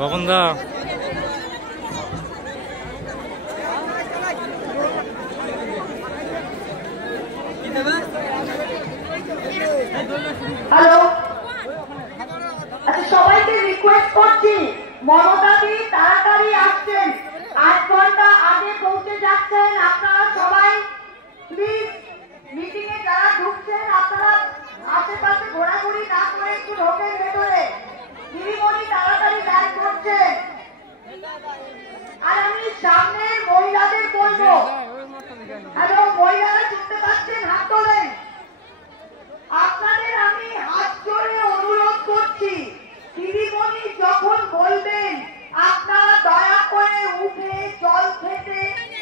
বাবনদা hello, আচ্ছা সবাইকে request করছি, মমতাদি তাড়াতাড়ি আসছেন, 8 ঘন্টা আগে পৌঁছে যাচ্ছেন। আপনারা সবাই প্লিজ মিটিং এ যারা ঢুকছেন আপনারা আশেপাশে ঘোরাঘুরি না করে একটু ঢোকেন ভেতরে। দিদিমণি তাড়াতাড়ি ল্যান্ড করছেন। আর আমি সামনের মহিলাদের বলবো, হ্যালো মহিলারা শুনতে পাচ্ছেন? হাত তোলেন। আপনাদের আমি হাত জোড়ে অনুরোধ করছি, দিদিমণি যখন বলবেন আপনারা দয়া করে উঠে জল খেতে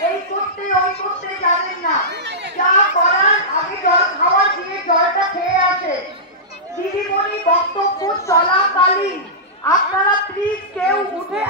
এই করতে ওই করতে যাবেন না, যা করার আগে জল খাওয়া দিয়ে জলটা খেয়ে আসে। দিদিমণি বক্তব্য চলাকালীন আপনারা প্লিজ কেউ উঠে